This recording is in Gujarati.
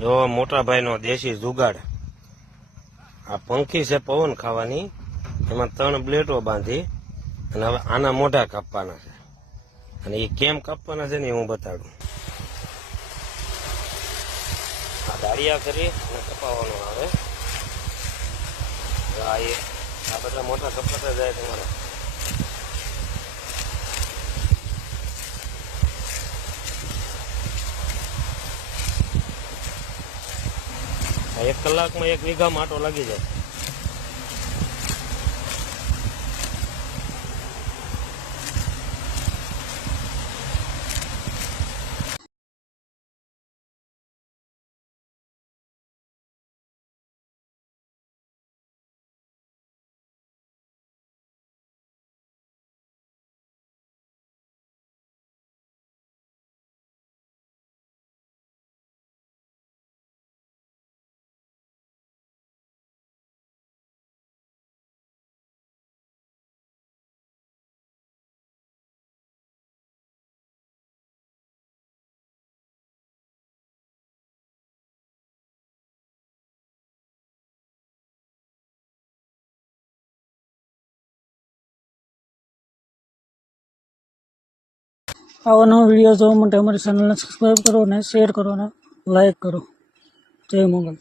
જો મોટા ભાઈનો દેશી જુગાડ, આ પંખી છે પવન ખાવાની, એમાં 3 બ્લેટો બાંધી અને હવે આના મોઢા કાપવાના છે, અને એ કેમ કાપવાના છે ને એ હું બતાડું. આ દાળિયા કરી અને કપાવવાનું આવે. આ બધા મોટા કપાતા જાય તમારે. આ 1 કલાકમાં 1 વીઘામાં આટો લાગી જાય. આવા નવા વિડીયો જોવા માટે અમારી ચેનલને સબસ્ક્રાઈબ કરો અને શેર કરો અને લાઈક કરો. જય મંગલ.